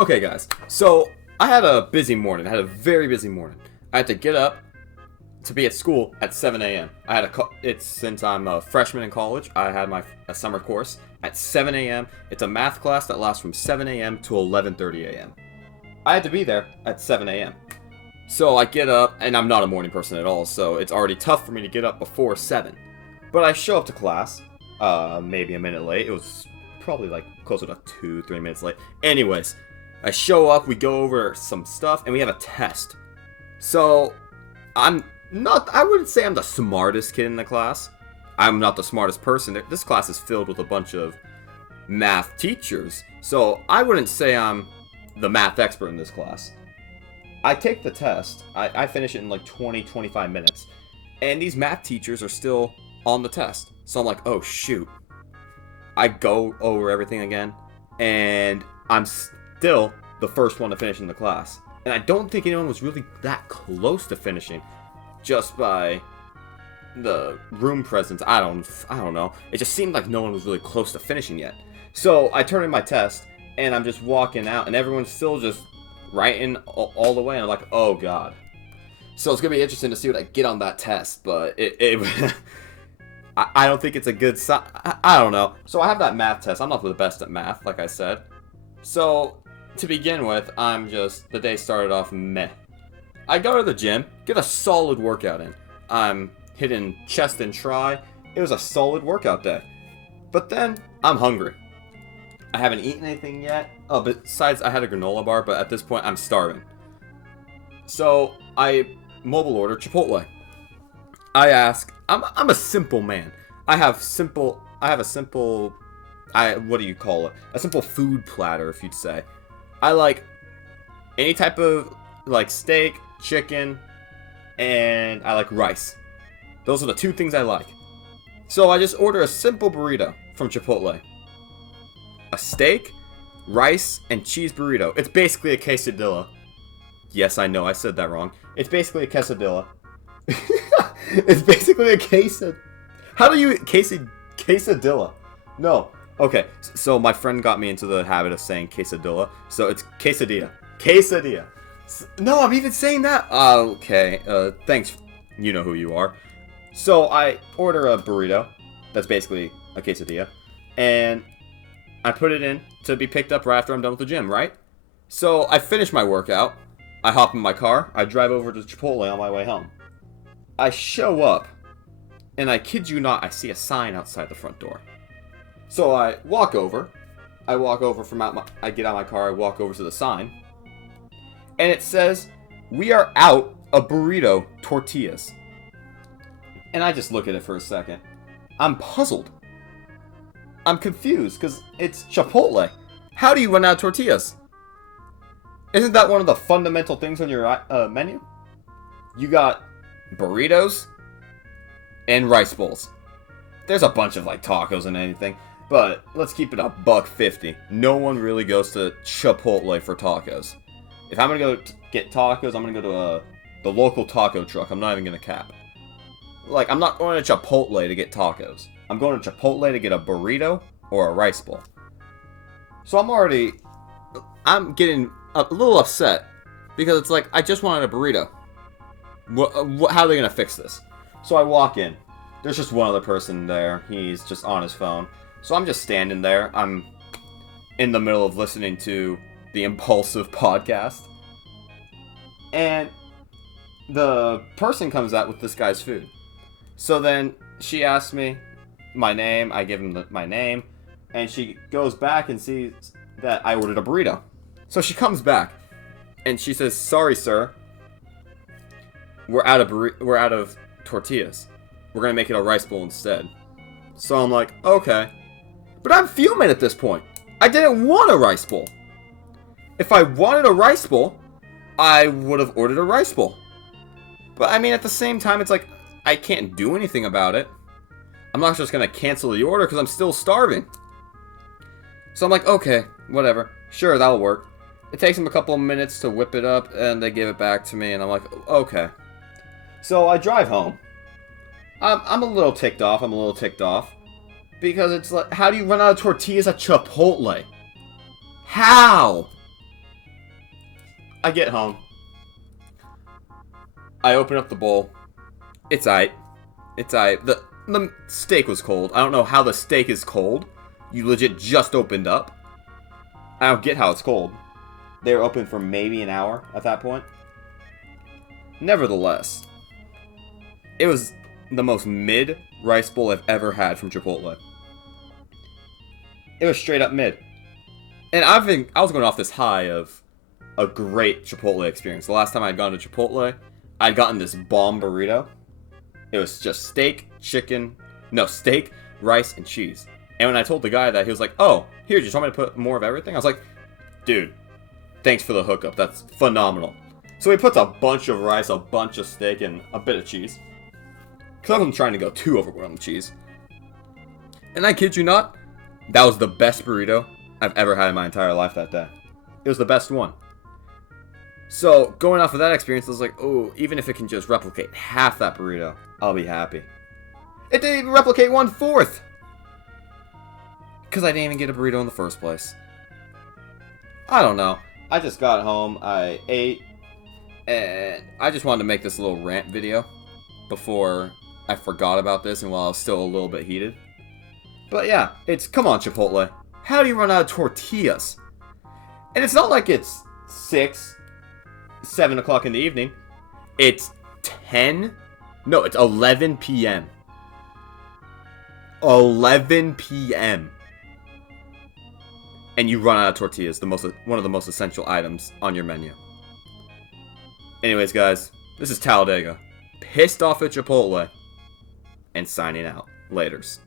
Okay, guys. So I had a busy morning. I had a very busy morning. I had to get up to be at school at 7 a.m. It's since I'm a freshman in college. I had a summer course at 7 a.m. It's a math class that lasts from 7 a.m. to 11:30 a.m. I had to be there at 7 a.m. So I get up, and I'm not a morning person at all, so it's already tough for me to get up before 7. But I show up to class, maybe a minute late. It was probably like closer to 2-3 minutes late. Anyways, I show up, we go over some stuff, and we have a test. So I wouldn't say I'm the smartest kid in the class. I'm not the smartest person. This class is filled with a bunch of math teachers. So I wouldn't say I'm the math expert in this class. I take the test. I finish it in like 20-25 minutes. And these math teachers are still on the test. So I'm like, oh shoot. I go over everything again. And I'm still the first one to finish in the class. And I don't think anyone was really that close to finishing. Just by the room presence. I don't know. It just seemed like no one was really close to finishing yet. So I turn in my test. And I'm just walking out. And everyone's still just writing all the way, and I'm like, oh god. So it's gonna be interesting to see what I get on that test, but I don't think it's a good sign. I don't know. So I have that math test. I'm not the best at math, like I said. So to begin with, the day started off meh. I go to the gym, get a solid workout in. I'm hitting chest and try. It was a solid workout day. But then I'm hungry. I haven't eaten anything yet. Oh, besides I had a granola bar, but at this point I'm starving. So I mobile order Chipotle. I ask, I'm a simple man. I have a simple, what do you call it? A simple food platter, if you'd say. I like any type of like steak, chicken, and I like rice. Those are the two things I like. So I just order a simple burrito from Chipotle. A steak, rice, and cheese burrito. It's basically a quesadilla. Yes, I know, I said that wrong. It's basically a quesadilla. It's basically a quesadilla. How do you... quesadilla? No. Okay, so my friend got me into the habit of saying quesadilla. So it's quesadilla. Quesadilla. No, I'm even saying that. Okay, thanks. You know who you are. So I order a burrito. That's basically a quesadilla. And I put it in to be picked up right after I'm done with the gym, right? So I finish my workout. I hop in my car. I drive over to Chipotle on my way home. I show up, and I kid you not, I see a sign outside the front door. So I walk over. I get out of my car. I walk over to the sign, and it says, "We are out of burrito tortillas." And I just look at it for a second. I'm puzzled. I'm confused, because it's Chipotle. How do you run out of tortillas? Isn't that one of the fundamental things on your menu? You got burritos and rice bowls. There's a bunch of like tacos and anything, but let's keep it $1.50. No one really goes to Chipotle for tacos. If I'm gonna go get tacos, I'm gonna go to the local taco truck. I'm not even gonna cap. Like, I'm not going to Chipotle to get tacos. I'm going to Chipotle to get a burrito or a rice bowl. So I'm getting a little upset because it's like, I just wanted a burrito. How are they going to fix this? So I walk in. There's just one other person there. He's just on his phone. So I'm just standing there. I'm in the middle of listening to the Impulsive podcast. And the person comes out with this guy's food. So then she asks me my name. I give him my name. And she goes back and sees that I ordered a burrito. So she comes back. And she says, "Sorry, sir. We're out of tortillas. We're going to make it a rice bowl instead." So I'm like, okay. But I'm fuming at this point. I didn't want a rice bowl. If I wanted a rice bowl, I would have ordered a rice bowl. But I mean, at the same time, it's like, I can't do anything about it. I'm not just going to cancel the order because I'm still starving. So I'm like, okay, whatever. Sure, that'll work. It takes them a couple of minutes to whip it up, and they give it back to me, and I'm like, okay. So I drive home. I'm a little ticked off. Because it's like, how do you run out of tortillas at Chipotle? How? I get home. I open up the bowl. It's aight. It's aight. The steak was cold. I don't know how the steak is cold. You legit just opened up. I don't get how it's cold. They were open for maybe an hour at that point. Nevertheless, it was the most mid rice bowl I've ever had from Chipotle. It was straight up mid. And I was going off this high of a great Chipotle experience. The last time I'd gone to Chipotle, I'd gotten this bomb burrito. It was just steak, rice, and cheese. And when I told the guy that, he was like, oh, here, do you want me to put more of everything? I was like, dude, thanks for the hookup. That's phenomenal. So he puts a bunch of rice, a bunch of steak, and a bit of cheese. Because I wasn't trying to go too overboard on the cheese. And I kid you not, that was the best burrito I've ever had in my entire life that day. It was the best one. So, going off of that experience, I was like, oh, even if it can just replicate half that burrito, I'll be happy. It didn't even replicate 1/4! Because I didn't even get a burrito in the first place. I don't know. I just got home, I ate, and I just wanted to make this little rant video before I forgot about this and while I was still a little bit heated. But yeah, come on, Chipotle. How do you run out of tortillas? And it's not like it's 6, 7 o'clock in the evening. It's 10? No, it's 11 p.m. 11 p.m. And you run out of tortillas, one of the most essential items on your menu. Anyways, guys, this is Talladega, pissed off at Chipotle, and signing out. Laters.